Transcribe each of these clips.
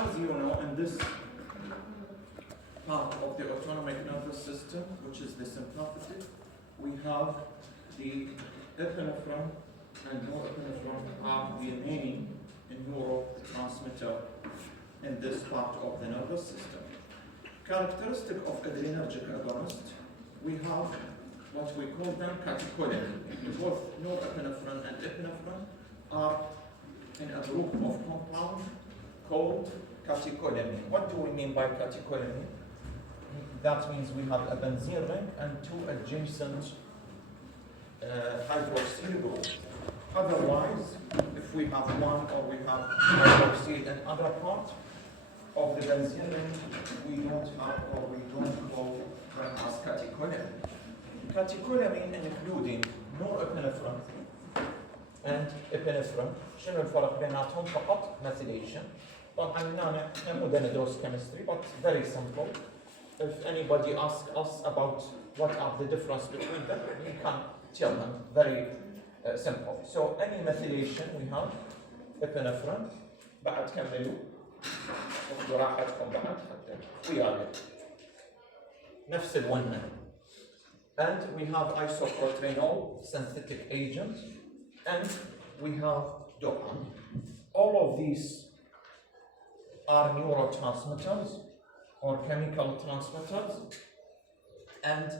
as you know, in this part of the autonomic nervous system, which is the sympathetic, we have the epinephrine and norepinephrine are the main neurotransmitter in this part of the nervous system. Characteristic of adrenergic agonists, we have what we call them catecholamine. Both norepinephrine and epinephrine are in a group of compounds called catecholamine. What do we mean by catecholamine? That means we have a benzene ring and two adjacent hydroxyl groups. Otherwise, if we have one or we have hydroxyl in other part of the benzene ring, we don't have or we don't call them as catecholamine. Catecholamine including norepinephrine and epinephrine. شنو الفرق بيناتهم؟ فقط methylation. طبعا هنا مو ندرس chemistry, but very simple. If anybody asks us about what are the difference between them, we can tell them very simple. So any methylation we have epinephrine بعد كملوا وراحتكم بعد حتى ويانا نفس الونه. And we have isoproteinol synthetic agent, and we have dopamine. All of these are neurotransmitters or chemical transmitters, and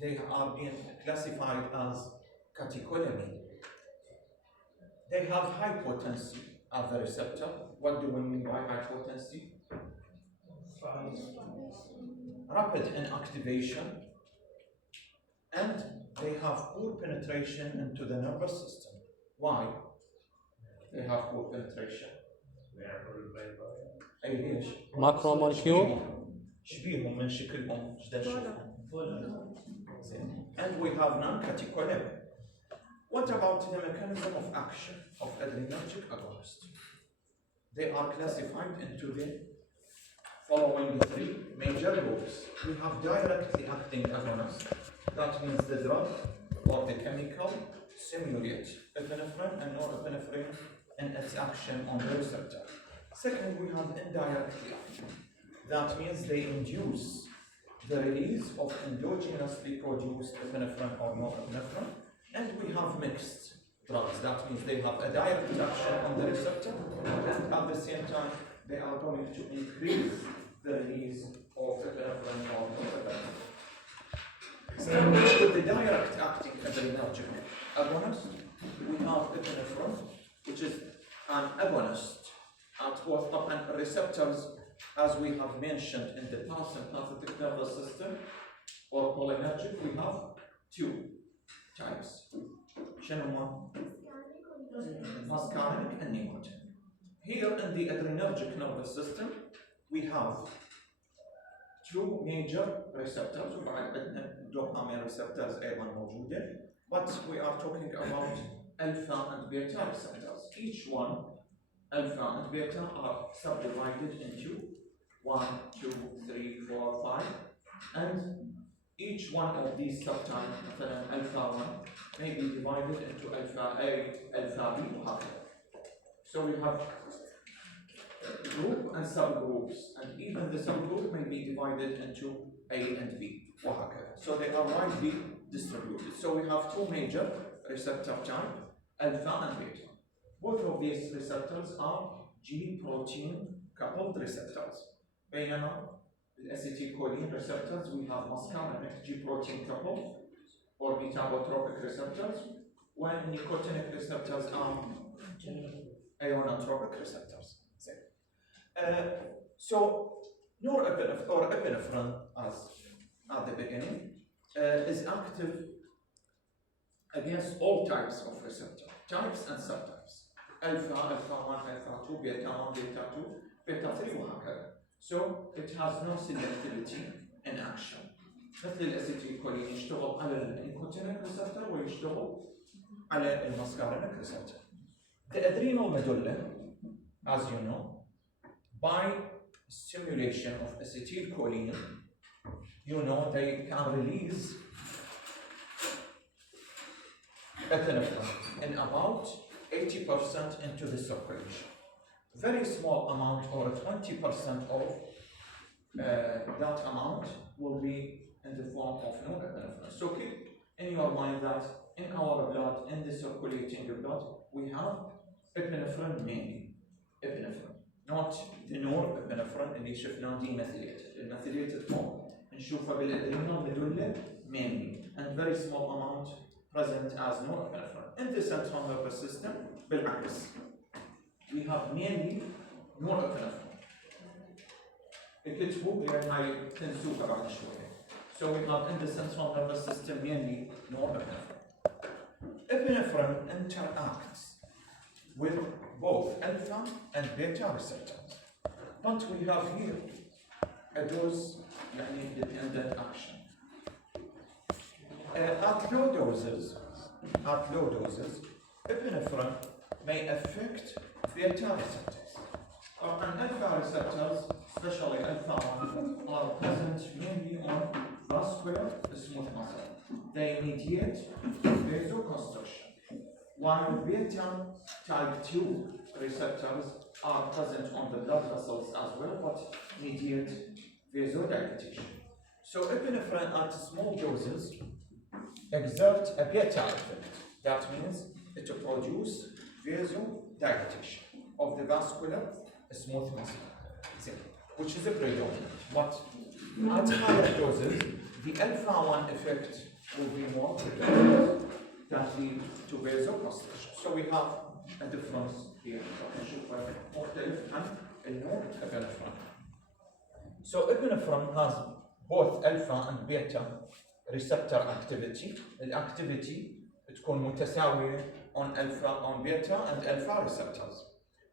they are being classified as catecholamine. They have high potency at the receptor. What do we mean by high potency? Rapid inactivation, and they have poor penetration into the nervous system. Why? They have poor penetration. أي ليش؟ ماكرو مولكيول شبيههم من شكلهم جدا شوفهم. And we have non-catecholamine. What about the mechanism of action of adrenergic agonists? They are classified into the following three major groups. We have directly acting agonists. That means the drug or the chemical stimulates epinephrine and norepinephrine in its action on the receptor. Second, we have indirectly acting. That means they induce the release of endogenously produced epinephrine or norepinephrine. And we have mixed drugs. That means they have a direct action on the receptor, and at the same time, they are going to increase the release of epinephrine or norepinephrine. With the direct acting adrenergic agonist, we have epinephrine, which is an agonist at both receptors, as we have mentioned in the parasympathetic nervous system or cholinergic. We have two types. Muscarinic and nicotinic. Here in the adrenergic nervous system, we have two major receptors. وبعد عندنا dopamine receptors أيضا موجودة. But we are talking about alpha and beta receptors. Each one, alpha and beta, are subdivided into 1, 2, 3, 4, 5, and each one of these subtypes, مثلا alpha 1, may be divided into alpha A, alpha B, وهكذا. So we have group and subgroups, and even the subgroup may be divided into A and B, وهكذا. So they are widely distributed. So we have two major receptor types, alpha and beta. Both of these receptors are G protein coupled receptors. بينما acetylcholine receptors, we have muscarinic G protein coupled or beta-botropic receptors, when nicotinic receptors are ionotropic receptors. So norepinephrine or epinephrine, as at the beginning, is active against all types of receptor types and subtypes. Alpha, alpha 1, alpha 2, beta 1, beta 2, beta 3, وهكذا. So it has no selectivity in action. مثل الاسيتيلكولين يشتغل على النيكوتينيك ريسبتور ويشتغل على المسكارينيك ريسبتور. The adrenal medulla, as you know, by stimulation of acetylcholine, you know they can release epinephrine in about 80% into the circulation. very small amount or 20% of that amount will be in the form of norepinephrine. So keep in your mind that in our blood, in the circulating blood, we have epinephrine mainly. Epinephrine, not the norepinephrine اللي شفناه demethylated. الميثيليتد form نشوفها بالادرينال مدولة mainly, and very small amount present as norepinephrine. In the central nervous system, بالعكس, we have mainly norepinephrine. الكتبوا لأن هاي تنسوها بعد شوية. So we have in the central nervous system mainly norepinephrine. Epinephrine interacts with both alpha and beta receptors. But we have here a dose dependent action. At low doses, epinephrine may affect beta receptors. And alpha receptors, especially alpha 1, are present mainly on vascular smooth muscle. They mediate vasoconstriction, while beta type 2 receptors are present on the blood vessels as well, but mediate vasodilatation. So epinephrine at small doses exert a beta effect. That means it produces vasodilatation of the vascular smooth muscle, which is a predominant. But at higher doses, the alpha 1 effect will be more predominant that lead to vasoconstriction. So we have a difference here. So epinephrine has both alpha and beta receptor activity. The activity تكون متساوية on alpha, on beta and alpha receptors.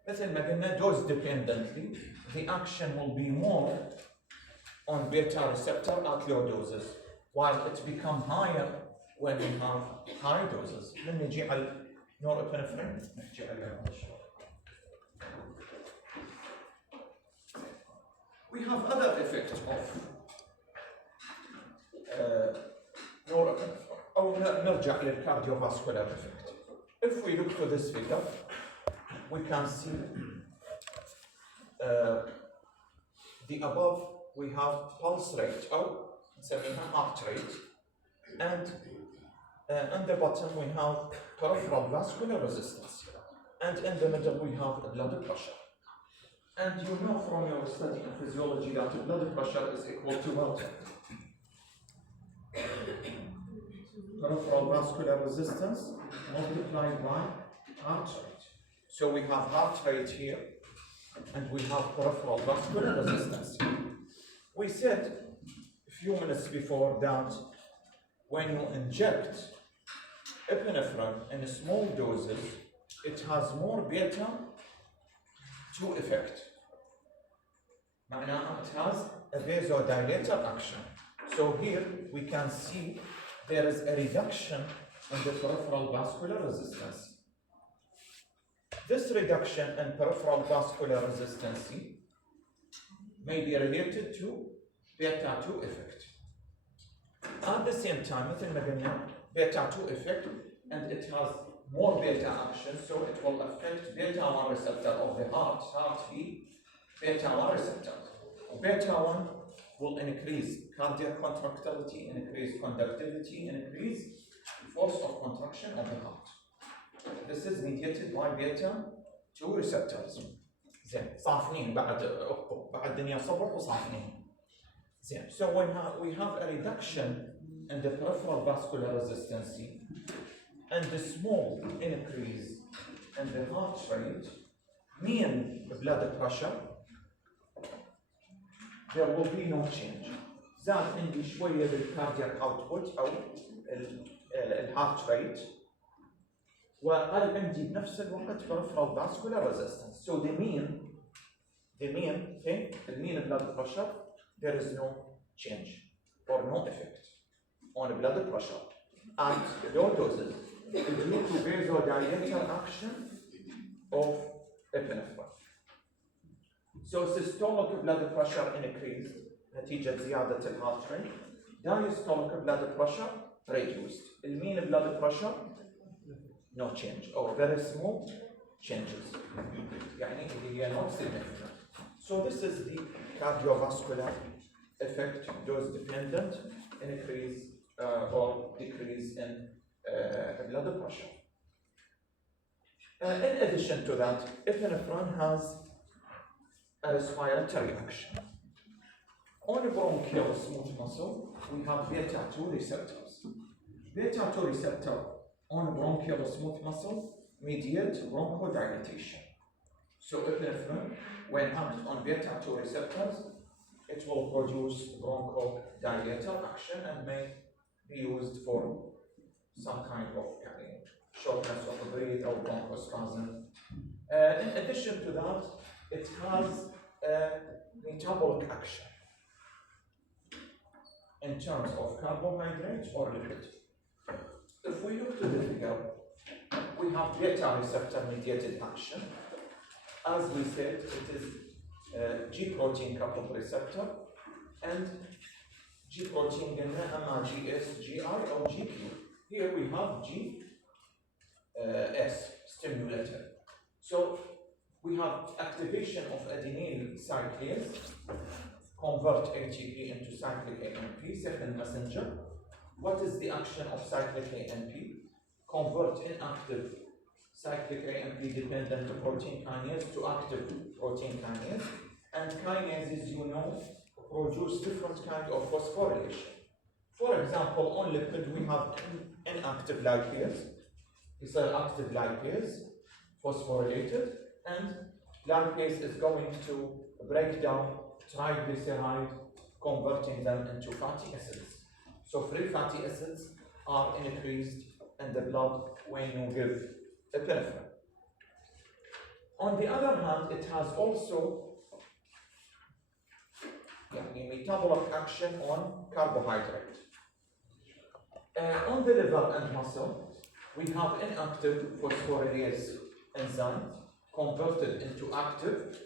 مثل ما قلنا dose dependently, the action will be more on beta receptor at low doses, while it becomes higher when we have high doses. من نجي على norepinephrine نحكي عليها. We have other effects of norepinephrine. أو نرجع للcardiovascular effect. If we look to this figure, we can see the above we have pulse rate أو نسميها heart rate, and in the bottom we have peripheral vascular resistance, and in the middle we have blood pressure. And you know from your study in physiology that blood pressure is equal to what? Peripheral vascular resistance multiplied by heart rate. So we have heart rate here, and we have peripheral vascular resistance. We said a few minutes before that when you inject epinephrine in small doses, it has more beta 2 effect. معناها it has a vasodilator action. So here we can see there is a reduction in the peripheral vascular resistance. This reduction in peripheral vascular resistance may be related to beta 2 effect. At the same time, مثل ما قلنا, beta 2 effect, and it has more beta action, so it will affect beta 1 receptor of the heart beat, beta 1 receptors. Beta 1 will increase cardiac contractility, increase conductivity, increase the force of contraction of the heart. This is mediated by beta 2 receptors. زين صافنين بعد الدنيا صبح وصافنين. زين. So when we have a reduction in the peripheral vascular resistance and the small increase in the heart rate, mean blood pressure, there will be no change. زاد عندي شوية بالcardiac output أو الheart rate، وقل عندي بنفس الوقت peripheral vascular resistance. So the mean blood pressure, there is no change or no effect on blood pressure at low doses due to vasodilator action of epinephrine. So systolic blood pressure increased نتيجة زيادة الهارت ريت. Diastolic blood pressure reduced. mean blood pressure no change or very small changes. يعني اللي هي not significant. So this is the cardiovascular effect, dose dependent increase or decrease in blood pressure. In addition to that, epinephrine has a respiratory action. On bronchial smooth muscle, we have beta-2 receptors. Beta-2 receptor on bronchial smooth muscle mediate bronchodilation. So epinephrine, when acts on beta-2 receptors, it will produce bronchodilator action and may be used for some kind of shortness of breath or bronchospasm. In addition to that, it has a metabolic action in terms of carbohydrates or lipid. If we look to the figure, we have beta receptor mediated action. As we said, it is G protein coupled receptor, and G protein gamma GS, GI or GQ. Here we have GS stimulator. So we have activation of adenyl cyclase, convert ATP into cyclic AMP, second messenger. What is the action of cyclic AMP? Convert inactive cyclic AMP dependent protein kinase to active protein kinase. And kinases, you know, produce different kind of phosphorylation. For example, on lipid we have inactive lipase, it's an active lipase, phosphorylated, and lipase is going to break down triglyceride, converting them into fatty acids. So free fatty acids are increased in the blood when you give epinephrine. On the other hand, it has also metabolic action on carbohydrate. On the liver and muscle, we have inactive phosphorylase enzyme converted into active,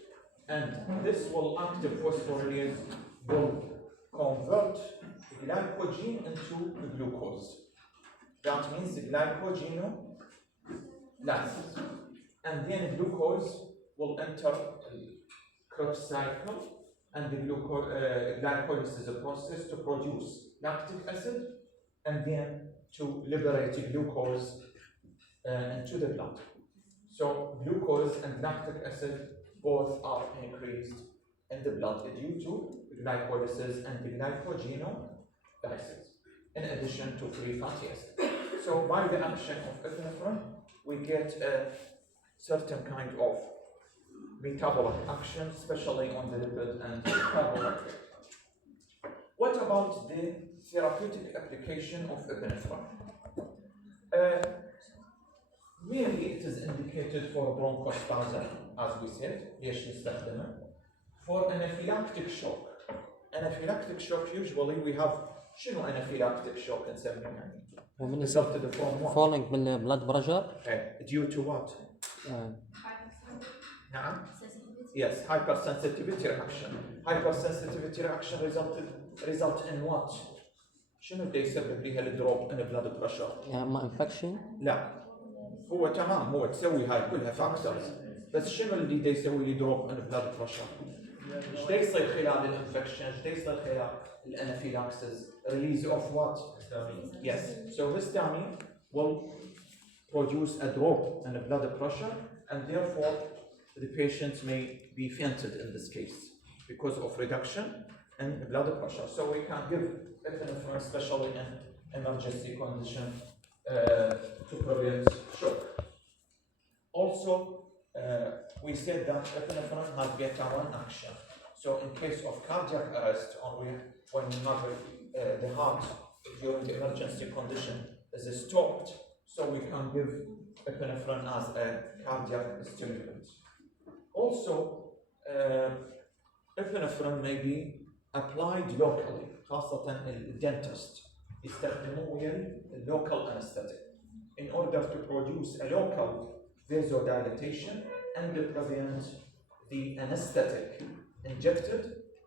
and this active phosphorylase will convert glycogen into glucose. That means glycogenolysis. And then glucose will enter the Krebs cycle, and the glycolysis process to produce lactic acid, and then to liberate glucose into the blood. So glucose and lactic acid both are increased in the blood due to glycolysis and the glycogenolysis, in addition to free fatty acid. So by the action of epinephrine, we get a certain kind of metabolic action, especially on the lipid and carbohydrate. What about the therapeutic application of epinephrine? Mainly it is indicated for bronchospasm, as we said, for anaphylactic shock. Anaphylactic shock, usually we have شنو anaphylactic shock نسميه يعني؟ resulted from what? Falling من blood pressure. Due to what? نعم. Yes, hypersensitivity reaction. Hypersensitivity reaction result in what? شنو اللي يسبب لها الدروب in blood pressure؟ ما infection؟ لا. هو تمام، هو تسوي هاي كلها فاكتورز، بس شنو اللي دا يسوي لي دروب ان بلاد بريشر؟ ايش دا يصير خلال الانفكشن؟ ايش دا يصير خلال الانافيلاكسيس؟ ريليز اوف وات؟ Yes. So histamine will produce a drop in blood pressure, and therefore the patient may be fainted in this case because of reduction in blood pressure. So we can give epinephrine, especially in emergency condition, to prevent shock. Also, we said that epinephrine has beta-1 action. So in case of cardiac arrest, or when the heart during the emergency condition is stopped, so we can give epinephrine as a cardiac stimulant. Also, epinephrine may be applied locally, خاصة الدنتست يستخدموه ويا local anesthetic in order to produce a local vasodilatation and prevent the anesthetic injected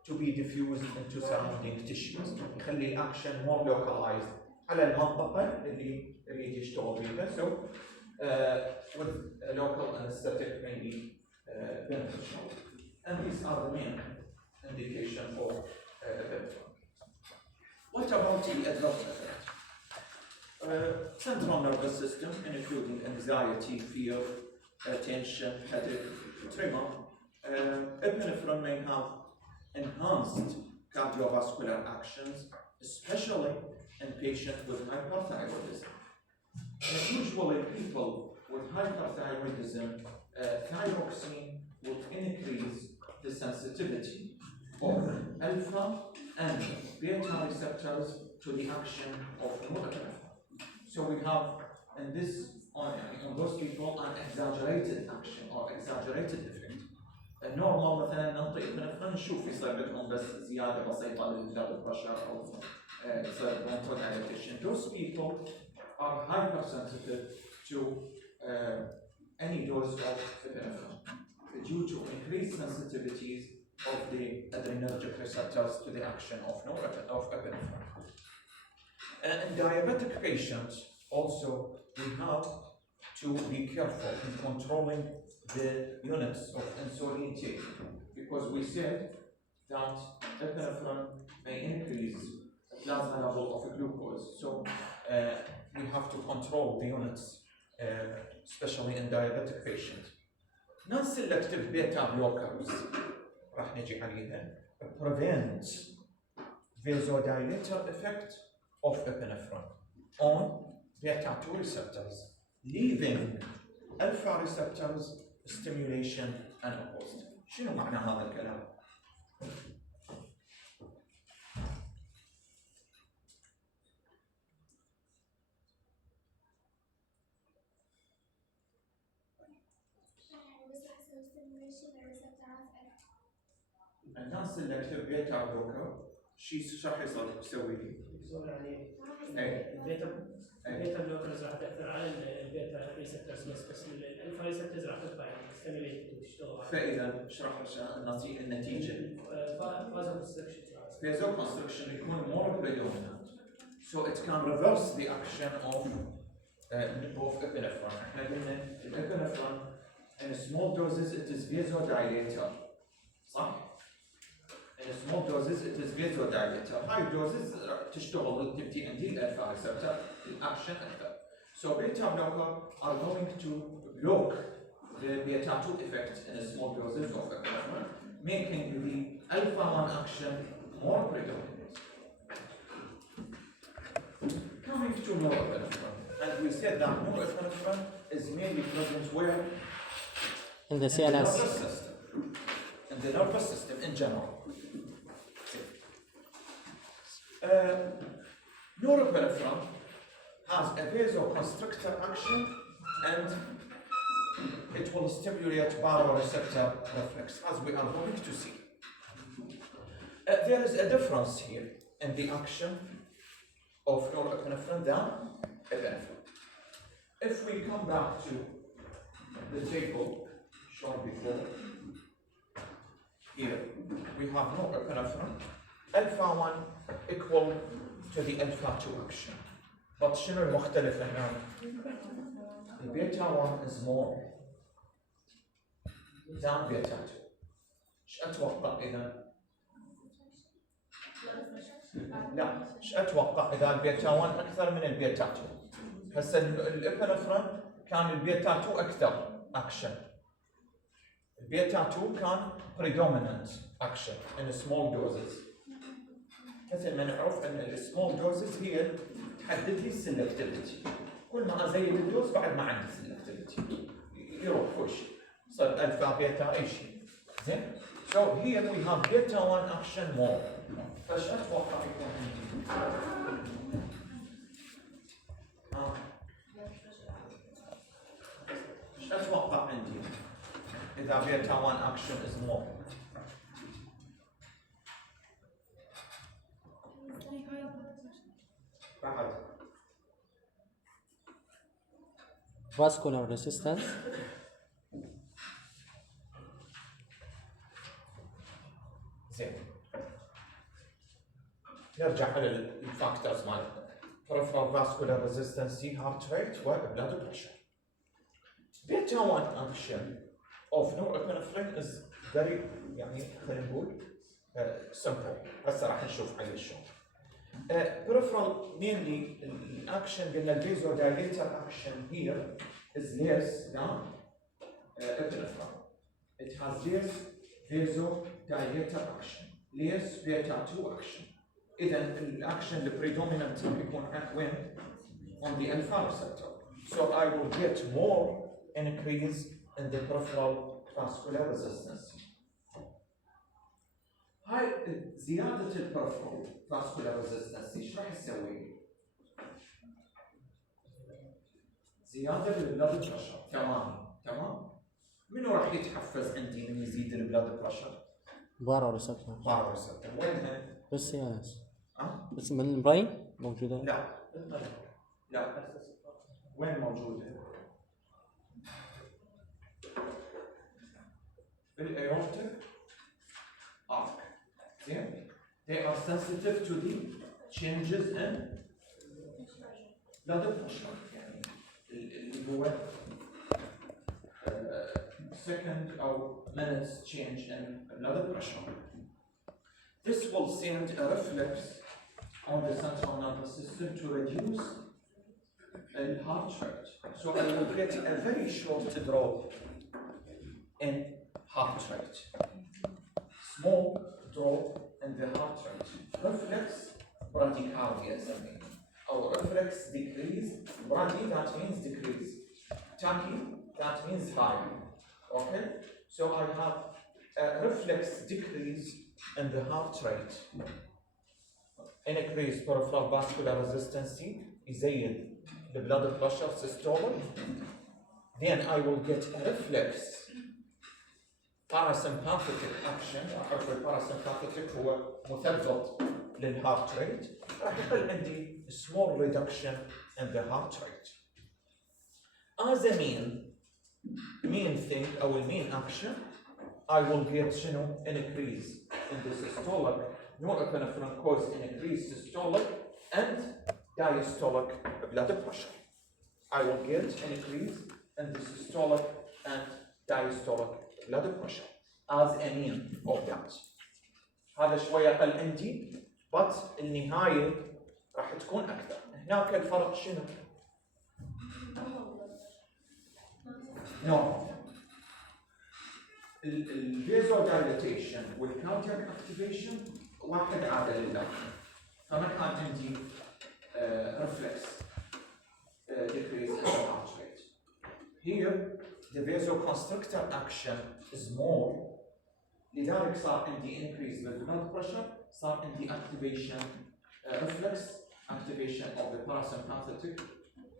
to be diffused into surrounding tissues. يخلي action more localized على المنطقة اللي يريد يشتغل بيها. So with a local anesthetic may be beneficial. And these are the main indication for epinephrine. What about the adverse effect? Central nervous system, including anxiety, fear, tension, headache, tremor. Epinephrine may have enhanced cardiovascular actions, especially in patients with hyperthyroidism. Usually, people with hyperthyroidism, thyroxine would increase the sensitivity of alpha and beta receptors to the action of norepinephrine. So we have in this on those people an exaggerated action or exaggerated effect. النورمال مثلا نعطي epinephrine نشوف يصير عندهم بس زياده بسيطه للبلاد بريشر او يصير bronchodilation. Those people are hypersensitive to any dose of epinephrine due to increased sensitivities of the adrenergic receptors to the action of epinephrine. In diabetic patients, also we have to be careful in controlling the units of insulin taken, because we said that epinephrine may increase the plasma level of glucose. So we have to control the units, especially in diabetic patients. Non-selective beta blockers راح نجي عليها prevent vasodilator effect of epinephrine on beta-2 receptors, leaving alpha receptors stimulation unopposed. شنو معنى هذا الكلام؟ non-selective beta blocker شو راح يسوي لي؟ يعني البيتا بلوكرز راح تاثر على البيتا ريسبتورز بس الالفا ريسبتورز راح ترفع ستيميليت وتشتغل. فاذا ايش راح النتيجه؟ vasoconstriction يكون more predominant, so it can reverse the action of epinephrine. احنا قلنا الابنفرين in small doses it is vasodilator, صح؟ in small doses it is vasodilator. High doses تشتغل تبتي عندي الالفا receptor الاكشن اكثر. So beta blocker are going to block the beta 2 effect in small doses of epinephrine, making the alpha 1 action more predominant. Coming to norepinephrine, and we said that norepinephrine is mainly present where? In the CNS. In the nervous system. In the nervous system in general. Norepinephrine has a vasoconstrictor action and it will stimulate baroreceptor reflex, as we are going to see. There is a difference here in the action of norepinephrine than epinephrine. If we come back to the table shown before, here we have norepinephrine, alpha 1 equal to the alpha 2 action. But شنو المختلف هنا؟ The beta 1 is more than beta 2. ايش اتوقع اذا؟ لا، ايش اتوقع اذا البيتا 1 اكثر من البيتا 2؟ هسه الابنفرين كان البيتا 2 اكثر اكشن. البيتا 2 كان predominant action in small doses. مثل ما نعرف ان السمول دوزز هي تحدد لي السلكتيفيتي. كل ما ازيد الدوز بعد ما عندي سلكتيفيتي يروح كل شيء. صار الفا بيتا اي شيء. زين؟ So here we have beta 1 action more. فايش اتوقع يكون عندي؟ ايش اتوقع عندي؟ اذا بيتا 1 action is more. بعد vascular resistance, زين نرجع على الفاكتورز مالتنا. peripheral vascular resistance, heart rate وبلاد بريشر. beta 1 action of norepinephrine is very يعني خلينا نقول simple. هسه راح نشوف عليه شلون. Peripheral mainly action قلنا vasodilator action here is less than epinephrine. It has less vasodilator action, less beta 2 action. إذا الأكشن predominant بيكون وين؟ on the alpha receptor. So I will get more increase in the peripheral vascular resistance. هاي زيادة البريفرال vascular resistance ايش راح تسوي؟ زيادة بالبلاد بريشر. تمام؟ منو راح يتحفز عندي من يزيد البلاد بريشر؟ بارا ريسبتور. بارا ريسبتور. وينها؟ بالسيانس. بس من البراين موجودة؟ لا. وين موجودة؟ بالايورتيك arc. زين؟ They are sensitive to the changes in blood pressure. يعني اللي هو second or minutes change in blood pressure. This will send a reflex on the central nervous system to reduce the heart rate. So I will get a very short drop in heart rate. Small drop in the heart rate. Reflex bradycardia or reflex decrease. Brady, that means decrease. Tachy, that means high. Okay? So I have a reflex decrease in the heart rate. Increase peripheral vascular resistance, يزيد the blood pressure systolic. Then I will get a reflex parasympathetic action. أعرف parasympathetic هو مثبط للheart rate. راح يقل عندي small reduction in the heart rate. As a mean thing أو mean action, I will get شنو increase in the systolic. Norepinephrine cause increase systolic and diastolic blood pressure. I will get an increase in the systolic and diastolic blood pressure as a mean of that. هذا شوية أقل عندي but النهاية راح تكون أكثر. هناك الفرق شنو؟ No. الفازودايليتيشن والكاردياك اكتيفيشن واحد عادة للأكشن. فما كان عندي reflex decrease in the heart rate. Here the vasoconstrictor action is more. لذلك صار عندي increase in the blood pressure, صار عندي activation reflex activation of the parasympathetic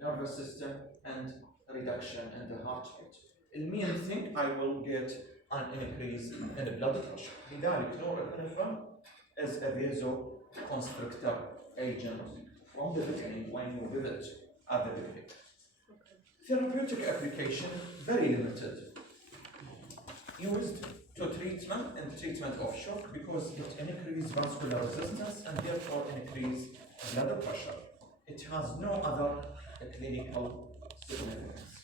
nervous system and reduction in the heart rate. The main thing I will get an increase in the blood pressure. لذلك norepinephrine is a vasoconstrictor agent from the beginning when you give it at the beginning. Therapeutic application very limited. Used to treatment of shock because it increases vascular resistance and therefore increase blood pressure. It has no other clinical significance.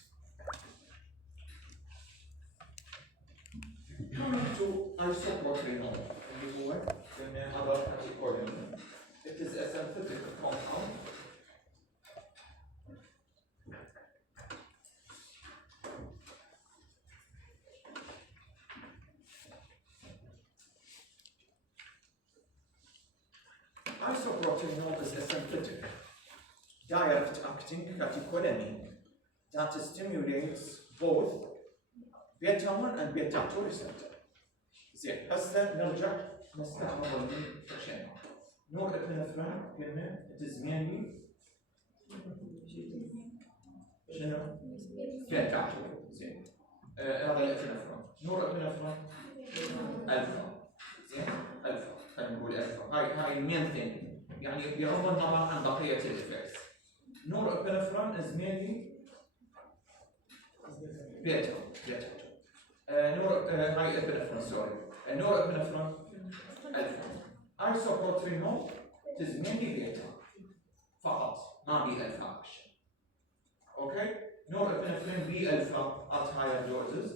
Coming to isoproteinol, other anticoagulant. It is a synthetic compound. Isoproteinol is a synthetic, direct-acting catecholamine that stimulates both beta 1 and beta 2 receptor. زين هسه نرجع نستعرض الشيء. norepinephrine قلنا it is mainly شنو؟ بيتا 2. زين هذا الابنفرين. norepinephrine الفا. زين الفا خلينا نقول الفا. هاي المين ثينج يعني بغض النظر عن بقية الإفكتس. norepinephrine is mainly beta 2. هاي ابنفرين سوري. norepinephrine الفا. isoproteinol it is mainly beta فقط ما بي الفا اكشن. اوكي norepinephrine B alpha at higher doses.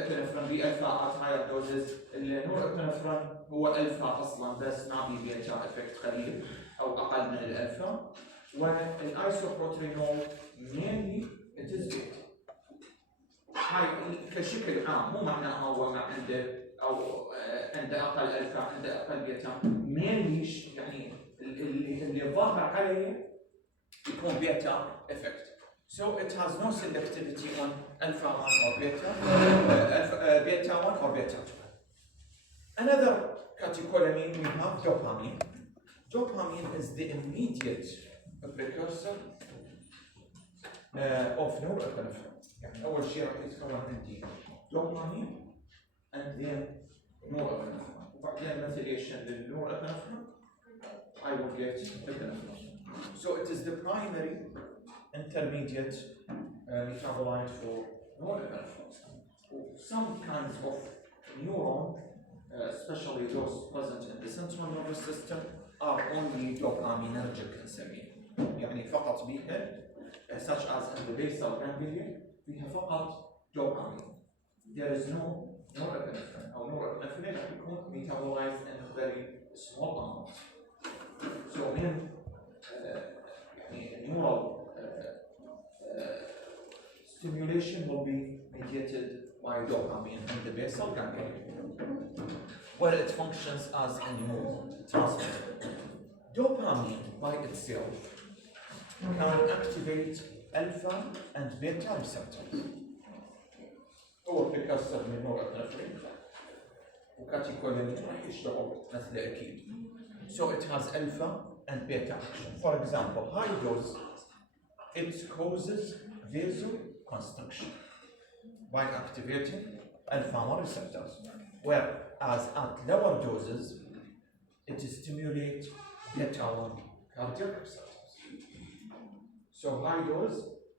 epinephrine B alpha at higher doses. النورepinephrine هو الفا اصلا بس ما بي بيتا افكت قليل او اقل من الالفا. والايسوبروترينول mainly it is beta. هاي كشكل عام مو معناها هو ما عنده او عنده اقل الفا عنده اقل بيتا، mainly يعني اللي ظاهر عليه يكون بيتا افكت. So it has no selectivity on alpha 1 or beta, beta 1 or beta 2. Another catecholamine we have dopamine. Dopamine is the immediate precursor of norepinephrine. يعني أول شيء راح يتكون عندي dopamine and then norepinephrine. وبعدين methylation للnorepinephrine I will get epinephrine. So it is the primary intermediate metabolite for norepinephrine. Some kinds of neuron, especially those present in the central nervous system, are only dopaminergic نسميه. يعني فقط بيها such as in the basal ganglia فيها فقط dopamine. There is no norepinephrine أو norepinephrine راح يكون metabolized in a very small amount. So من يعني neural stimulation will be mediated by dopamine in the basal ganglia, where it functions as a neurotransmitter. Dopamine by itself can activate alpha and beta receptors. هو precursor من norepinephrine وكاتيكولامين راح يشتغل مثل أكيد. So it has alpha and beta action. For example, high dose, it causes vasoconstriction by activating alpha 1 receptors, whereas at lower doses, it stimulates beta 1 cardiac receptors. So high dose,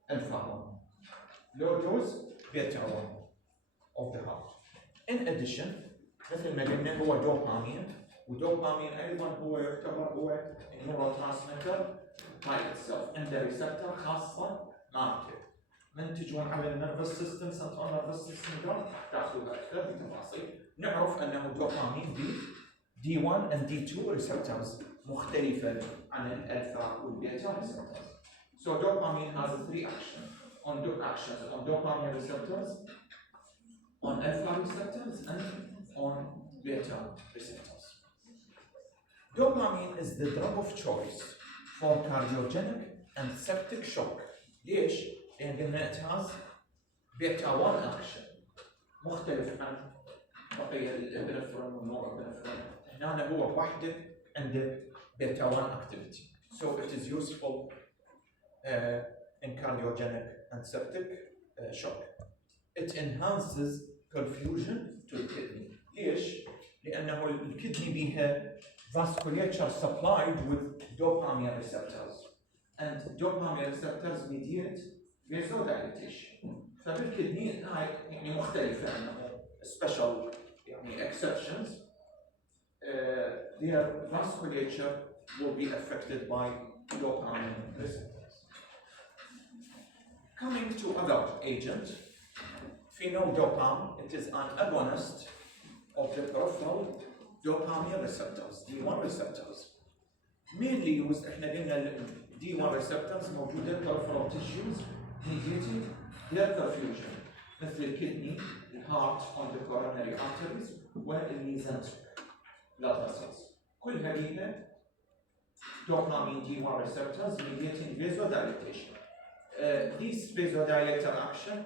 alpha 1, low dose, beta 1 of the heart. In addition, مثل ما قلنا هو دوبامين، ودوبامين أيضا هو يعتبر هو neurotransmitter by itself عنده ريسبتر خاصة ماركت منتجون على النرفس سيستم سنترال نرفس سيستم راح تاخذ أكثر بالتفاصيل. نعرف أنه دوبامين دي D1 and D2 receptors مختلفة عن الألفا والبيتا receptors. So dopamine has 3 actions on dopamine receptors, on alpha receptors, and on beta receptors. Dopamine is the drug of choice for cardiogenic and septic shock. ليش؟ لأن it has beta 1 action مختلف عن بقية الابنفرين والنورابنفرين. هنا هو بوحده عنده beta 1 activity. So it is useful in cardiogenic and septic shock. It enhances perfusion to the kidney. ليش؟ لأنه الكدني بيها vasculature supplied with dopamine receptors, and dopamine receptors mediate vasodilatation. فبالكدني هاي يعني مختلفة عنه special يعني exceptions. Their vasculature will be affected by dopamine receptors. Coming to other agent, phenol-dopam, it is an agonist of the peripheral dopamine receptors, D1 receptors. Mainly used, احنا قلنا D1 receptors موجودة peripheral tissues mediating their perfusion مثل الكدني, الهارت on the coronary arteries والميزنتريك blood vessels. كل هذه dopamine D1 receptors mediating vasodilatation. These vasodilator action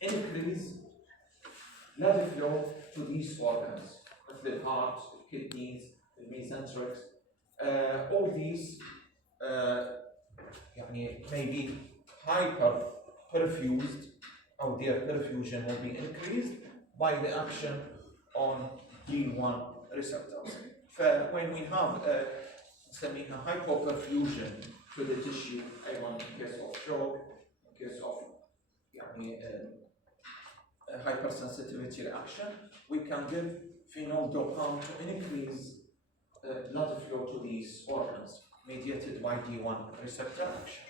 increase blood flow to these organs, مثل الهارت, the kidneys, the mesenterics. All these يعني maybe hyper perfused, or their perfusion will be increased by the action on D1 receptors. When we have نسميها hypoperfusion to the tissue, أيضا in case of stroke, in case of يعني hypersensitivity reaction, we can give phenol-dopam to increase blood flow to these organs mediated by D1 receptor action.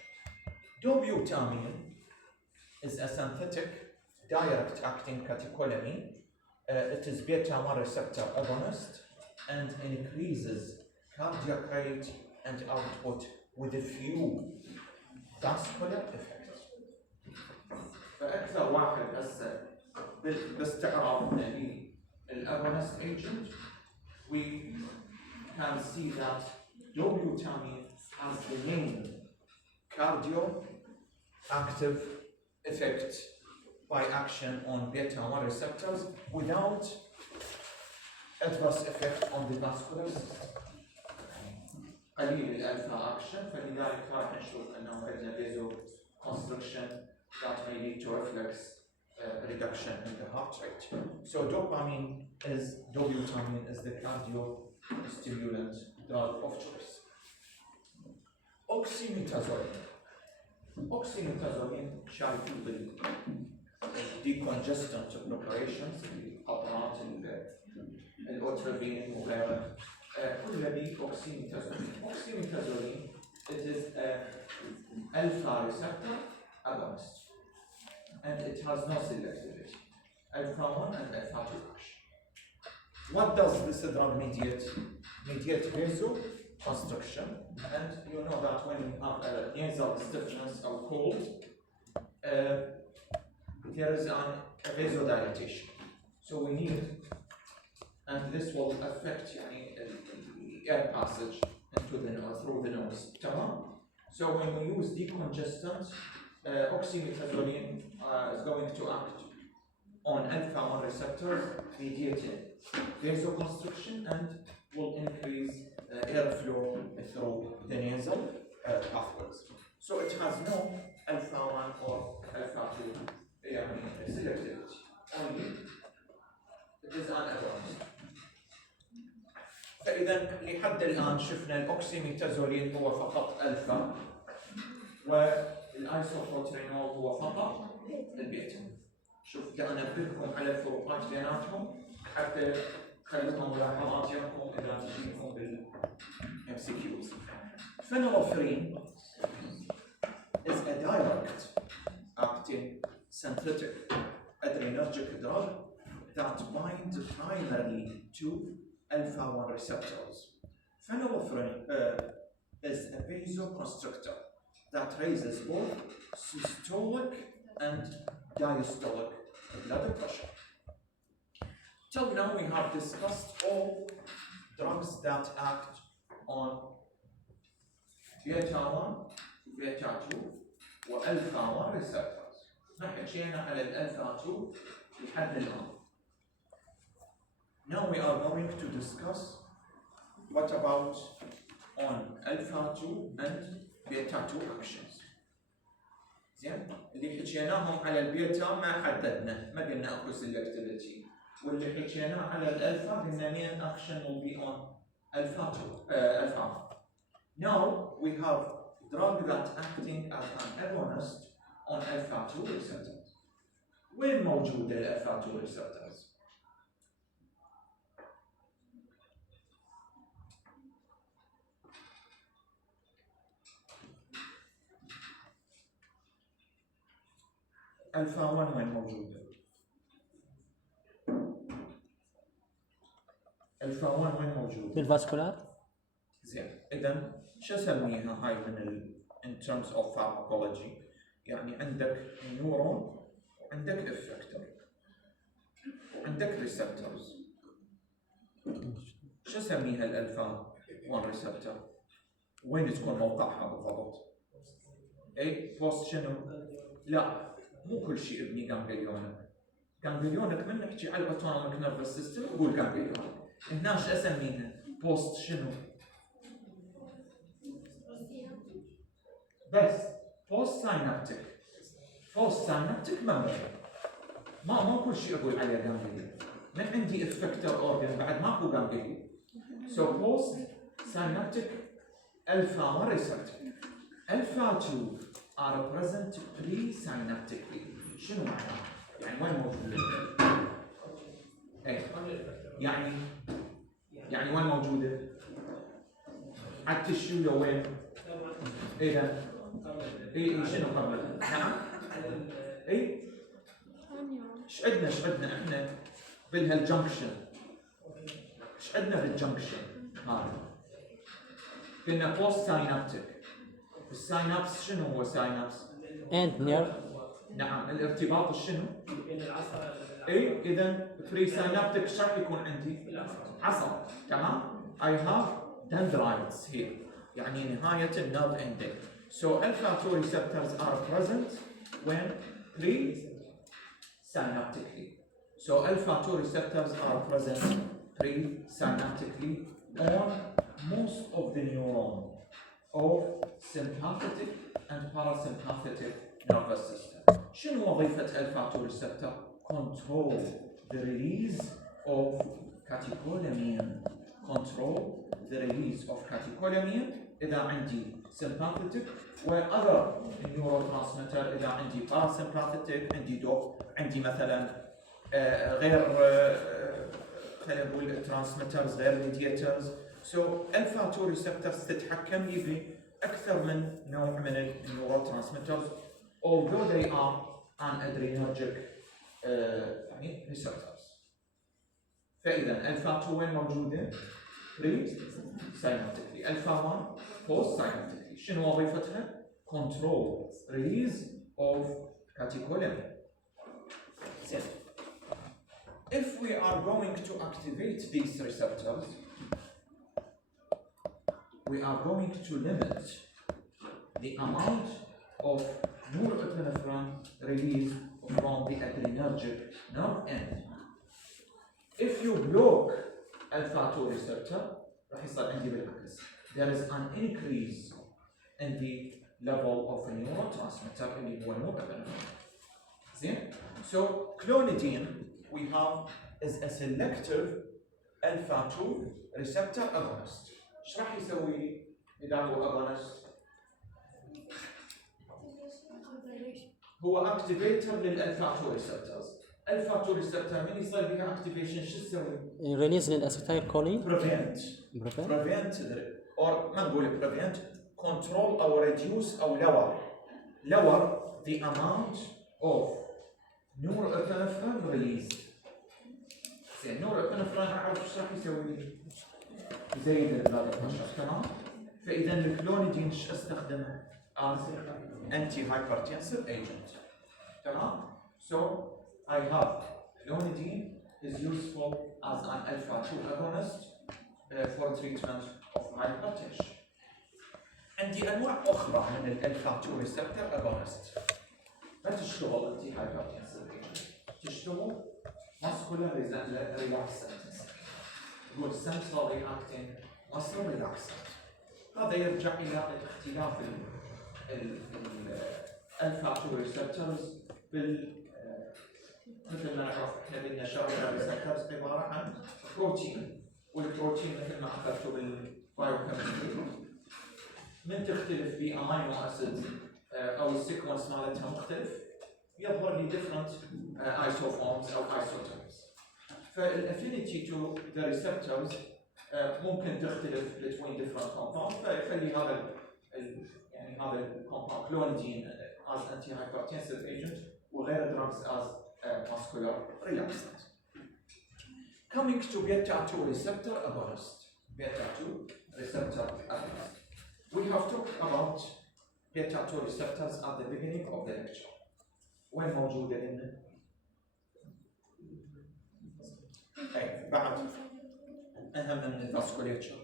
Dobutamine is a synthetic direct acting catecholamine. It is beta-1 receptor agonist and increases cardiac rate and output with a few vascular effects. فأكثر واحد هسه باستعراضنا للأغونست agent, we can see that dobutamine has the main cardio-active effect by action on beta-1 receptors without adverse effect on the vascular system. قليل الألفا action, فلذلك راح نشوف أنه عندنا vasoconstriction that may lead to reflex reduction in the heart rate. So dobutamine is the cardio stimulant drug of choice. Oxymetazoline شايفين بالdecongestant preparations, القطرات الأوترافين وغيرها كلها بأوكسيميتازولين. Oxymetazoline, it is an alpha receptor agonist and it has no selectivity. Alpha 1 and alpha 2 action. What does this drug mediate? Mediate vasoconstriction, and you know that when you have a nasal stiffness or cold, there is a vasodilatation. So we need, and this will affect air passage into the nose, through the nose. So when we use decongestant, oxymetazoline is going to act on alpha 1 receptors, mediating vasoconstriction, and will increase airflow through the nasal pathways. So it has no alpha 1 or alpha 2 selectivity. Only it is an agonist. فإذا لحد الآن شفنا الأوكسيميتازولين هو فقط ألفا والآيسوبروترينول هو فقط البيتا. شوف أنا أنبهكم على الفروقات بيناتهم حتى خليكم ملاحظات يمكم إذا تجيكم بالMCQs. Phenylephrine is a direct acting synthetic adrenergic drug that binds primarily to alpha 1 receptors. Phenylephrine is a vasoconstrictor that raises both systolic and diastolic blood pressure. Till now we have discussed all drugs that act on beta 1, beta 2 والفا 1 receptors. ما حكينا على الالفا 2 لحد الآن. Now we are going to discuss what about on alpha 2 and beta 2 actions. زين؟ اللي حكيناهم على البيتا ما حددنا، ما قلنا اكو selectivity، واللي حكيناه على الالفا قلنا main action will be on alpha 2 alpha. Now we have drug that acting as an agonist on alpha 2 receptors. وين موجودة الالفا 2 receptors؟ الفا 1 وين موجودة؟ الفا 1 وين موجودة؟ بالفاسكولار. زين، إذا شو اسميها هاي من in terms of pharmacology؟ يعني عندك نيورون وعندك افكتور عندك ريسبتورز. شو اسميها الالفا 1 ريسبتور؟ وين تكون موقعها بالضبط؟ اي بوست شنو؟ لا مو كل شيء ابني جانجليونك. جانجليونك من نحكي على الاوتونوميك نيرفس سيستم نقول جانجليونك. هنا شو اسميها؟ بوست شنو؟ بس بوست ساينابتيك. بوست ساينابتيك ميموري. ما كل شيء اقول عليه جانجليون. من عندي افكتور اورجن بعد ماكو جانجليون. سو بوست ساينابتيك الفا 1 ريسبتور. الفا 2 are present pre-synaptically. شنو معناه؟ يعني وين موجودة؟ ايه يعني وين موجودة؟ على التشيو وين؟ ايه شنو قبل؟ نعم؟ اي ايش عندنا احنا بالهالجنكشن؟ ايش عندنا بالجنكشن هذا؟ قلنا بوست ساينابتيك. الساينابس شنو هو ساينابس؟ اند نيرف. نعم الارتباط شنو؟ بين العصب. اي اذا بري ساينابتيك ايش راح يكون عندي؟ عصب. تمام؟ I have dendrites here يعني نهاية النيرف ending. So alpha 2 receptors are present when pre-synaptically. So alpha 2 receptors are present pre-synaptically on most of the neuron of sympathetic and parasympathetic nervous system. شنو وظيفة alpha 2 receptor? Control the release of catecholamine. Control the release of catecholamine إذا عندي sympathetic و other neurotransmitter إذا عندي parasympathetic عندي مثلا غير خلينا نقول transmitters غير mediators. So alpha 2 receptors تتحكم بأكثر من نوع من النيوروترانسميترز although they are an adrenergic يعني receptors. فإذا alpha 2 وين موجودة؟ pre-synaptically. alpha 1 post-synaptically. شنو وظيفتها؟ control release of catecholamine. If we are going to activate these receptors, we are going to limit the amount of norepinephrine release from the adrenergic nerve end. If you block alpha 2 receptor, راح يصير عندي بالعكس. There is an increase in the level of a neurotransmitter اللي هو norepinephrine. زين؟ So clonidine we have is a selective alpha 2 receptor agonist. ايش راح يسوي لي اذا هو agonist؟ هو activator للالفا 2 receptors. الفا 2 receptor من يصير بها activation شو تسوي؟ ريليز للاسيتايل كولين. prevent or ما نقول prevent control or reduce or lower the amount of norepinephrine release. زين norepinephrine اعرف ايش راح يسوي لي؟ يزيد البلاد بريشر. تمام؟ فاذا الكلونيدين ايش استخدمه؟ as anti-hypertensive agent. تمام؟ So I have clonidine is useful as an alpha 2 agonist for treatment of hypertension. عندي انواع اخرى من الالفا 2 receptor agonist. ما تشتغل anti-hypertensive agent. تشتغل muscular relaxant. يقول central reacting muscle relaxant. هذا يرجع الى اختلاف الالفا 2 receptors مثل ما نعرف احنا بالنشاط ريسبتورز عباره عن بروتين، والبروتين مثل ما اخذتوا بالبايوكيمستري من تختلف بامينو اسيد او السيكونس مالتها مختلف يظهر لي different isoforms او isotopes. فالافينيتي تو ذا ريسبتورز ممكن تختلف between different compounds فيخلي هذا يعني هذا الكومباوند كلونيدين as anti-hypertensive agent وغير drugs as muscular relaxant. Coming to beta 2 receptor agonist. Beta 2 receptor agonist. We have talked about beta 2 receptors at the beginning of the lecture. وين موجودة هنا؟ أي بعد أهم من الفاسكوليتشر.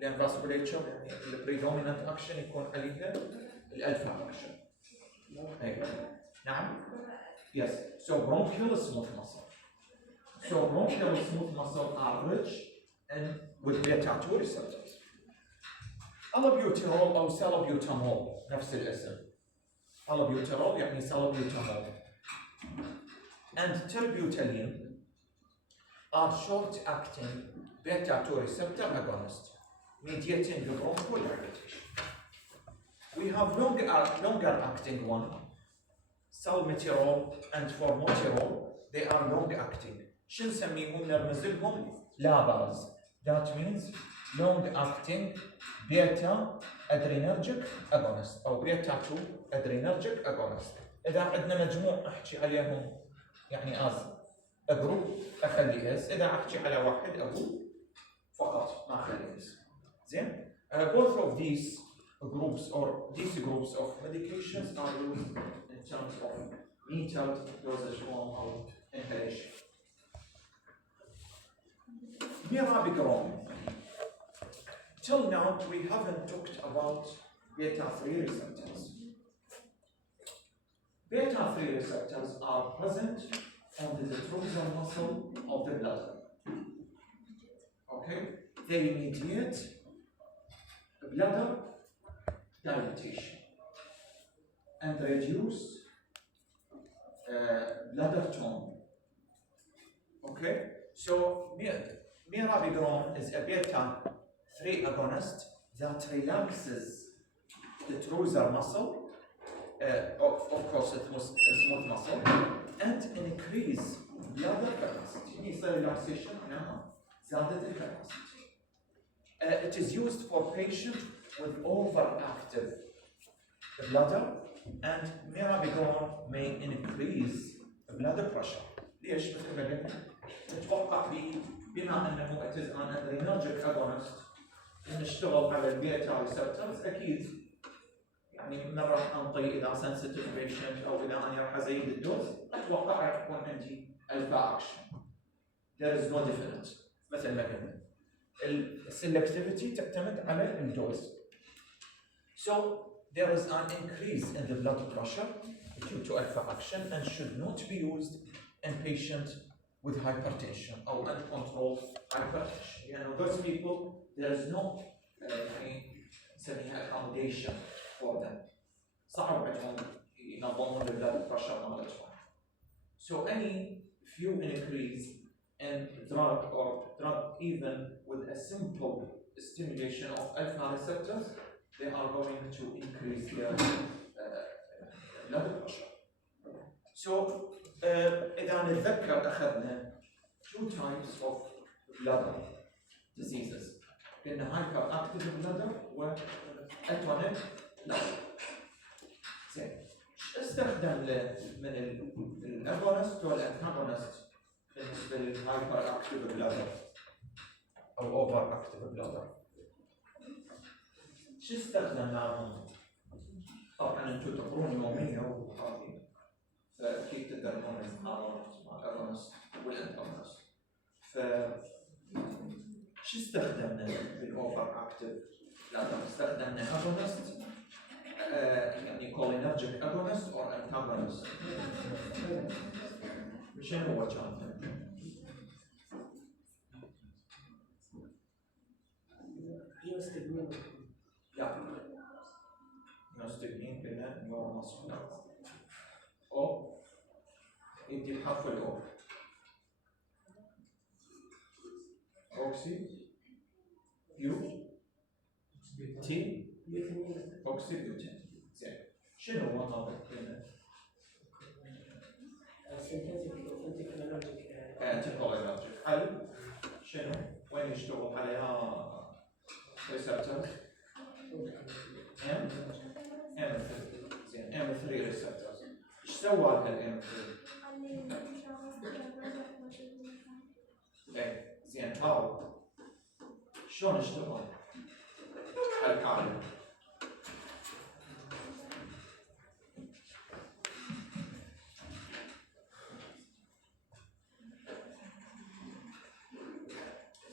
لأن الفاسكوليتشر يعني البريدومينانت أكشن يكون عليها الألفا أكشن. أي نعم. Yes. So bronchial smooth muscle. So bronchial smooth muscle are rich in with beta 2 receptors. albuterol أو salbutamol نفس الاسم. albuterol يعني salbutamol. And terbutaline are short-acting beta 2 receptor agonists mediating the bronchial irritation. We have longer-acting one. salmeterol and formoterol, they are long-acting. شو نسميهم؟ نرمز لهم LABAs. That means long-acting beta adrenergic agonist أو beta 2 adrenergic agonist. اذا عندنا مجموع احكي عليهم يعني از جروب اخلي اس، اذا احكي على واحد اقول فقط ما اخلي اس. زين؟ both of these groups or these groups of medications are used in terms of metered dosage form or inhalation. Mirabegron. Till now we haven't talked about beta-3 receptors. Beta-3 receptors are present on the detrusor muscle of the bladder. Okay? They mediate bladder dilatation and reduce bladder tone. Okay? So, mirabegron is a beta-3 agonist that relaxes the detrusor muscle, of course it was a smooth muscle, and increase bladder capacity. يصير relaxation معناها زادت الكاباسيتي. It is used for patients with overactive bladder, and mirabegron may increase bladder pressure. ليش؟ مثل ما قلنا نتوقع بما انه it is an adrenergic agonist نشتغل على البيتا ريسبتورز، اكيد يعني من راح انطي اذا sensitive patient او اذا انا راح ازيد الدوز اتوقع راح يكون عندي الفا اكشن. There is no definite مثل ما قلنا. السلكتيفيتي تعتمد على الدوز. So there is an increase in the blood pressure due to alpha action and should not be used in patients with hypertension or uncontrolled hypertension. You know, those people, there is no accommodation for them. صعب عندهم ينظمون البلاد pressure مالتهم. So any few increase in drug or drug even with a simple stimulation of alpha receptors, they are going to increase their blood pressure. So إذا نتذكر أخذنا two types of bladder diseases. قلنا hyperactive bladder و atonic bladder. زين. إيش استخدم من الأغونست والأنتاغونست بالنسبة للhyperactive bladder أو overactive bladder؟ شو استخدمناهم؟ طبعا انتم تقرون يوميا وهذه فاكيد تقدرون المحاضرات مع الاغونست والانتاغونست. ف شو استخدمنا بالاوفر اكتف؟ لا استخدمنا اغونست يعني cholinergic agonist or antagonist. شنو هو كان؟ لا نستخدم كنا نور مصر او يدي بحرف الاو اوكسي يو تي اوكسي بيوتين. زين شنو هو هذا الكلمه؟ انتيكولينرجيك. حل شنو؟ وين يشتغل عليها ريسبتور؟ زين M3 ريسبتورز. ايش سوى لها الM3؟ اي زين هاو شلون اشتغل؟ هالحالة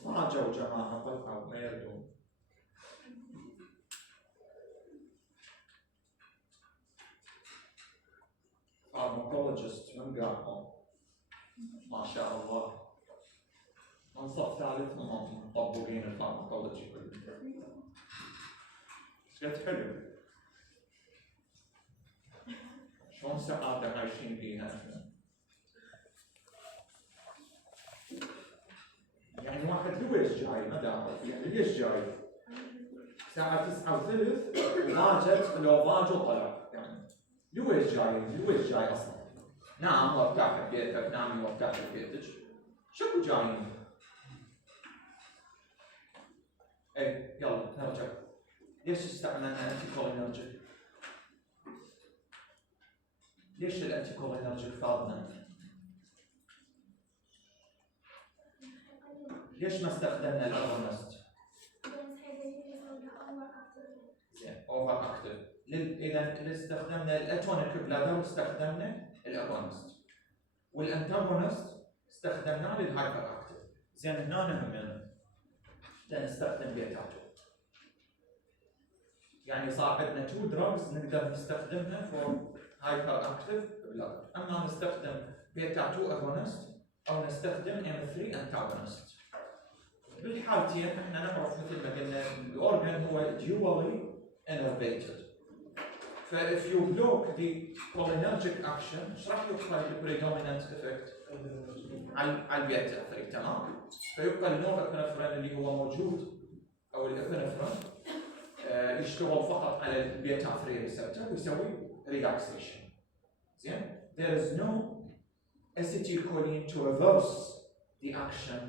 ما جو جماعة طلعوا ما يردون. فارماكولوجيست من قاعدهم ما شاء الله من صف ثالث هم مطبقين الفارماكولوجي كله. قلت حلو شلون سعادة عايشين فيها. يعني واحد لويش جاي ما داعي يعني ليش جاي؟ الساعة 9:03 وما لو باج وطلع يعني لويش جاي اصلا؟ نام وارتاح ببيتك، نامي وارتاح ببيتك، شكو جايين؟ اي يلا نرجع. ليش استعملنا انتيكولينرجيك؟ ليش الانتي كولينرجيك فادنا؟ ليش ما استخدمنا الاغونست؟ زين اوفر اكتف. اذا استخدمنا الاتونيك بلادر استخدمنا الاغونست، والانتاغونست استخدمناه للهايبر اكتف. زين هنا هم نستخدم بيتا 2. يعني صار عندنا 2 دراجز نقدر نستخدمها فور هايبر اكتف بلادر. اما نستخدم بيتا 2 اغونست او نستخدم ام 3 انتاغونست. بالحالتين احنا نعرف مثل ما قلنا الاورجن هو dually innervated. ف if you block the cholinergic action ايش راح يبقى البريدومينانت افكت؟ على البيتا 3 تمام؟ فيبقى النورابنفرين اللي هو موجود او الابنفرين يشتغل فقط على البيتا 3 ريسبتور ويسوي ريلاكسيشن. زين؟ There is no acetylcholine to reverse the action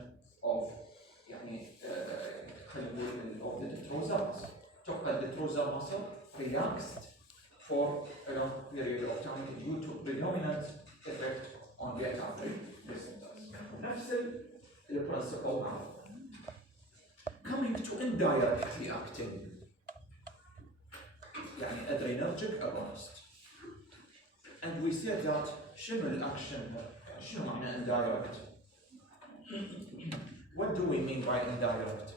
of يعني خلينا نقول of the detrosor. تبقى الديتروزر muscle relaxed for a long period of time due to predominant effect on beta 3 receptors. نفس البرنسبل هذا. Coming to indirectly acting يعني adrenergic agonist. And we said that شنو الاكشن؟ شنو معنى indirect؟ What do we mean by indirect?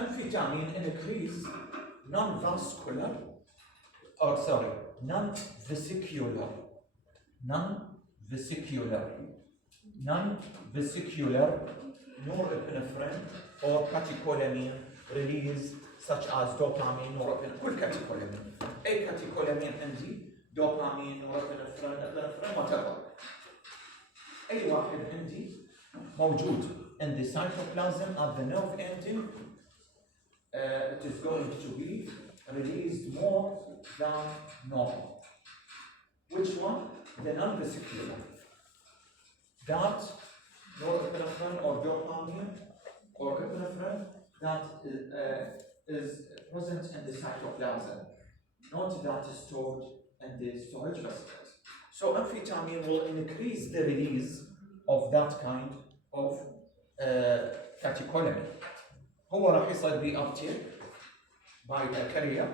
Amphetamine increase non-vesicular norepinephrine or catecholamine release such as dopamine, norepinephrine, كل catecholamine. أي catecholamine عندي dopamine, norepinephrine, epinephrine whatever. أي واحد عندي موجود in the cytoplasm at the nerve ending. It is going to be released more than normal. Which one? The non-vesicular. That norepinephrine or dopamine or epinephrine that is present in the cytoplasm, not that is stored in the storage vesicles. So amphetamine will increase the release of that kind of catecholamine. هو راح يصير uptake by the carrier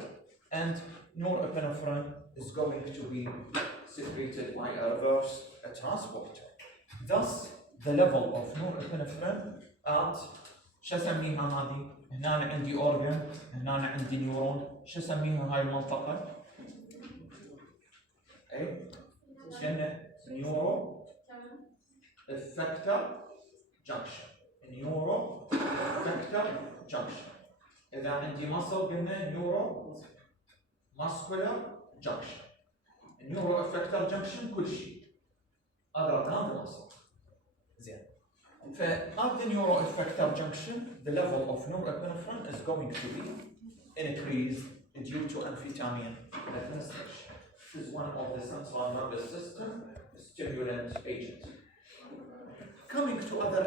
and norepinephrine is going to be secreted by a reverse transporter. Thus, the level of norepinephrine at شو اسميها هذه؟ هنا أنا عندي organ، هنا أنا عندي نيورون، شو اسميها هاي المنطقة؟ أي؟ شنو؟ نيورو effector junction. نيورو effector junction. إذا عندي muscle قلنا نيورو muscular junction. نيورو effector junction كل شيء other than the muscle. زين. At the neuro effector junction, the level of norepinephrine is going to be increased due to amphetamine administration. This is one of the central nervous system stimulant agents. Coming to other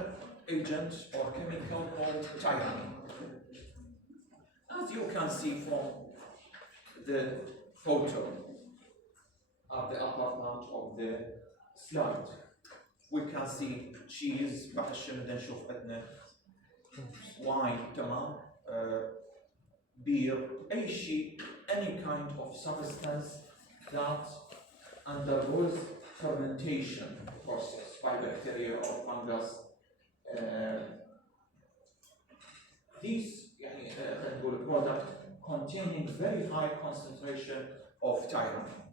agents or chemical called tyramine. As you can see from the photo at the upper part of the slide, we can see cheese, بعد بدنا نشوف عندنا wine تمام beer أي شيء any kind of substance that undergoes fermentation process by bacteria or fungus. These يعني خلينا نقول product containing very high concentration of tyramine.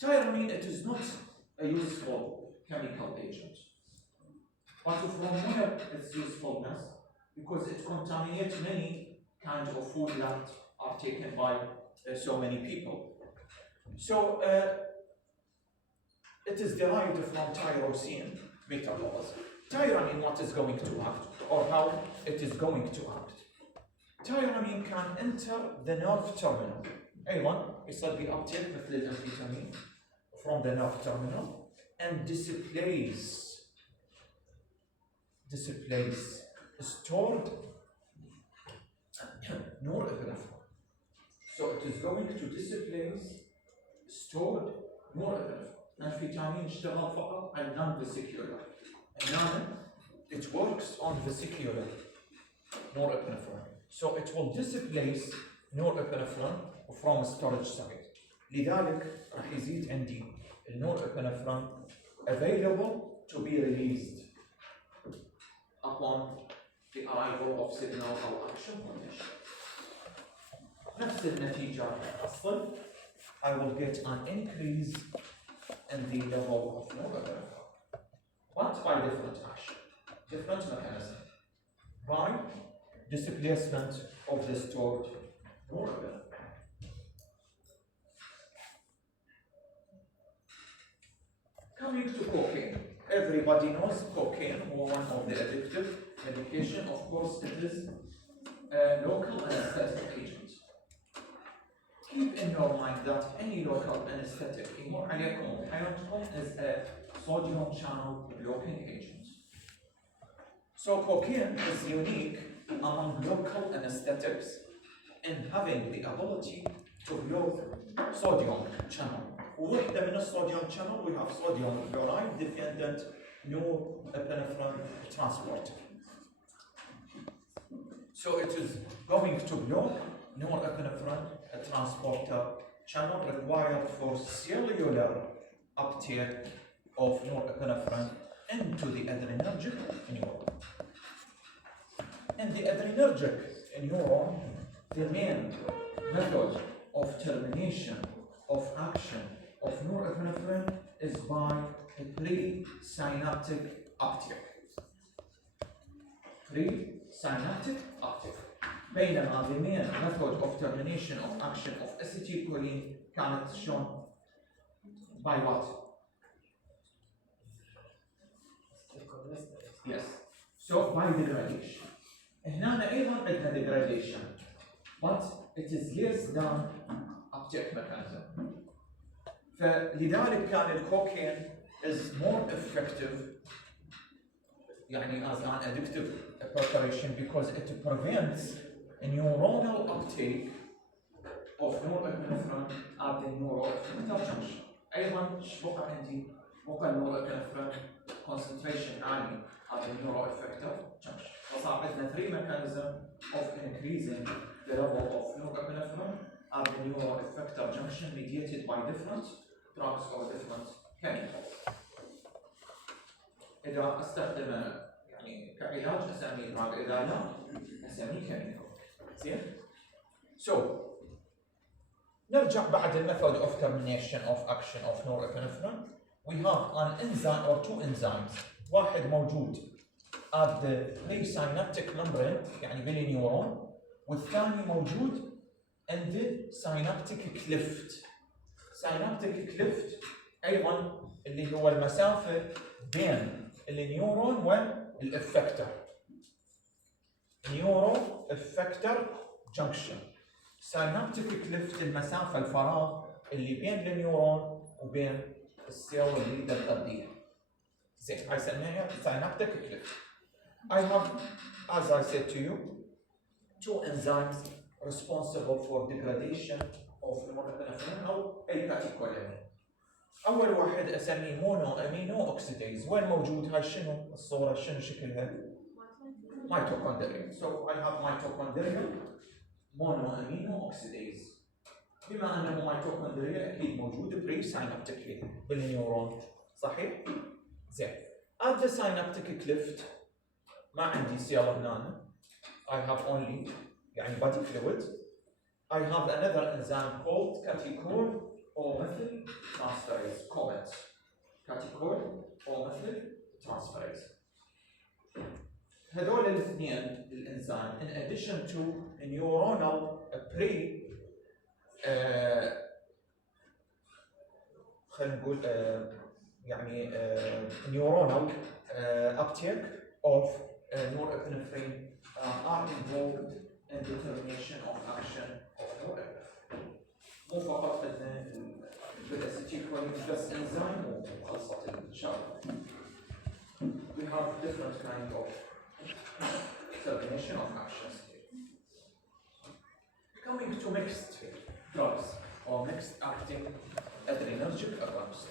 Tyramine, it is not a useful chemical agent. But from where its usefulness? Because it contaminates many kinds of food that are taken by so many people. So it is derived from tyrosine metabolites. Tyramine, what is going to act, or how it is going to act? Tyramine can enter the nerve terminal. أيضا يصير بأبتيك مثل الأمفيتامين from the nerve terminal and displace stored norepinephrine. So it is going to displace stored norepinephrine. Amphetamine اشتغل فقط على non-vesicular. And it works on vesicular norepinephrine. So it will displace norepinephrine from storage site. لذلك راح يزيد عندي النورepinephrine available to be released upon the arrival of signal or action condition. نفس النتيجة أصلاً I will get an increase in the level of norepinephrine, but by different action, different mechanism, by displacement of the stored norepinephrine. Coming to cocaine, everybody knows cocaine was one of the addictive medication. Of course, it is a local anesthetic agent. Keep in your mind that any local anesthetic يمر عليكم بحياتكم is a sodium channel blocking agent. So cocaine is unique among local anesthetics in having the ability to block sodium channel. وواحدة من الصوديوم channel we have sodium chloride dependent norepinephrine transporter. So it is going to block norepinephrine transporter channel required for cellular uptake of norepinephrine into the adrenergic neuron. And the adrenergic neuron, the main method of termination of action of norepinephrine is by a presynaptic uptake. Presynaptic uptake. بينما the main method of termination of action of acetylcholine كانت shown by what? Yes. So by degradation. هنا أيضا عندنا degradation, but it is less than uptake mechanism. فلذلك كان الكوكين is more effective يعني as an addictive preparation because it prevents neuronal uptake of norepinephrine at the neuroeffector junction. أيضا بقى عندي بقى norepinephrine concentration عالي at the neuroeffector junction. فصار عندنا 3 mechanisms of increasing the level of norepinephrine at the neuroeffector junction mediated by different drugs or different chemicals. إذا استخدمه يعني كعلاج أسميه drug، إذا لا أسميه chemical. زين؟ So نرجع بعد المethod of termination of action of norepinephrine. We have an enzyme or 2 enzymes. واحد موجود at the presynaptic membrane يعني بالنيورون، والثاني موجود in the synaptic cleft. synaptic cleft أيضا اللي هو المسافة بين النيورون والإفكتر. نيورو إفكتر جنكشن. synaptic cleft المسافة الفراغ اللي بين النيورون وبين السيل اللي تغذيها. زين هاي سميها synaptic cleft. I have, as I said to you, 2 enzymes responsible for degradation of norepinephrine أو أي كاتيكولامين. أول واحد أسميه مونو أمينو أوكسيديز. وين موجود هاي شنو الصورة شنو شكلها؟ mitochondria. So I have mitochondrial monoamino oxidase. بما أنه mitochondria أكيد موجود presynaptically بالنيورون. صحيح؟ زين. At the synaptic cleft ما عندي سيل هنا. I have only يعني body fluid. I have another enzyme called catechol or methyl transferase. Comment. Catechol or methyl transferase. هذول الاثنين الانزيم in addition to neuronal خلينا نقول يعني neuronal uptake of norepinephrine are involved in the termination of action of norepinephrine. مو فقط بدنا بالاسيتيلكولين بس انزيم وخلصت الشغله. We have different kind of termination of actions here. Coming to mixed drugs or mixed acting adrenergic agonist.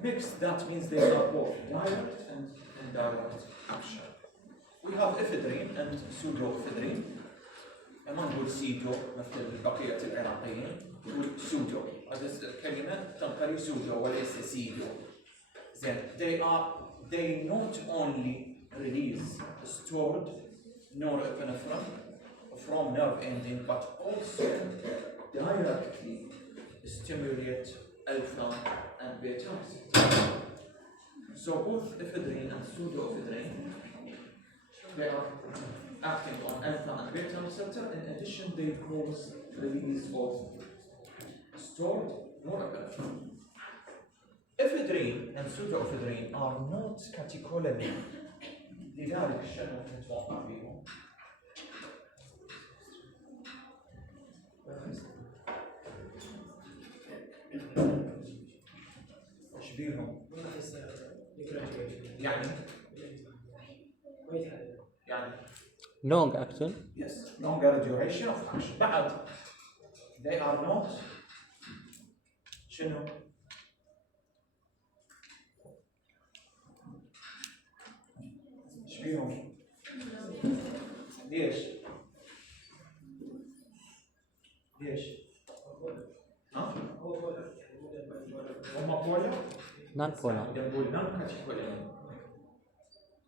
Mixed, that means they are both direct and indirect action. We have ephedrine and pseudoephedrine. أما نقول سيدو مثل بقية العراقيين نقول سودو. هذه الكلمة تنقل سودو وليس سيدو. Then they not only release stored norepinephrine from nerve ending, but also directly stimulate alpha and beta receptors. So both ephedrine and pseudoephedrine, they are acting on alpha and beta receptor. In addition, they cause release of stored norepinephrine. Ephedrine and pseudoephedrine are not catecholamine. لذلك شنو نتوقع بيهم؟ ايش بيهم؟ يعني long action. Yes, longer duration of action. بعد they are not شنو؟ ايش بيهم؟ ليش؟ ليش؟ ها؟ هم بولا؟ non polar. يقول non catecholamine.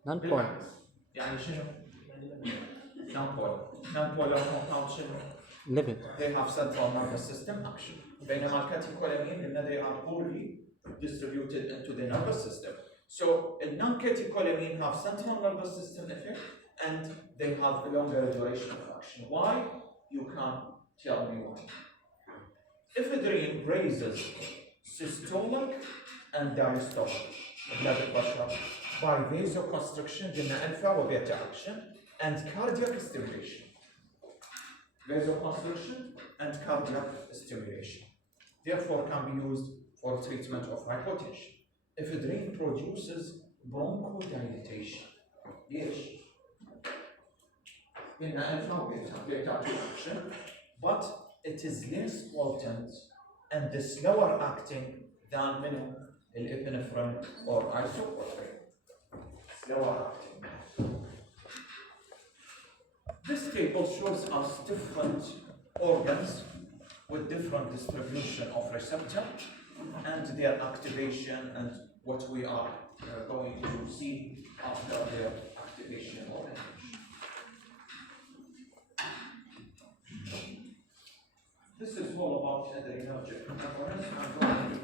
non polar. يعني شنو؟ non polar compound شنو؟ lipid. They have central nervous system action. بينما الكاتيكولامين إن they are poorly distributed into the nervous system. So non-catecholamine have central nervous system effect and they have a longer duration of action. Why? You can't tell me why. Ephedrine raises systolic and diastolic blood pressure by vasoconstriction, قلنا alpha وبيتا action, and cardiac stimulation. Vasoconstriction and cardiac stimulation. Therefore, can be used for treatment of hypotension. Ephedrine produces bronchodilation. Yes. In alpha beta action, but it is less potent and slower acting than epinephrine or isoprostane. Slower acting. This table shows us different organs with different distribution of receptor and their activation and what we are going to see after their activation or inhibition. This is all about adrenergic agonists. I'm going to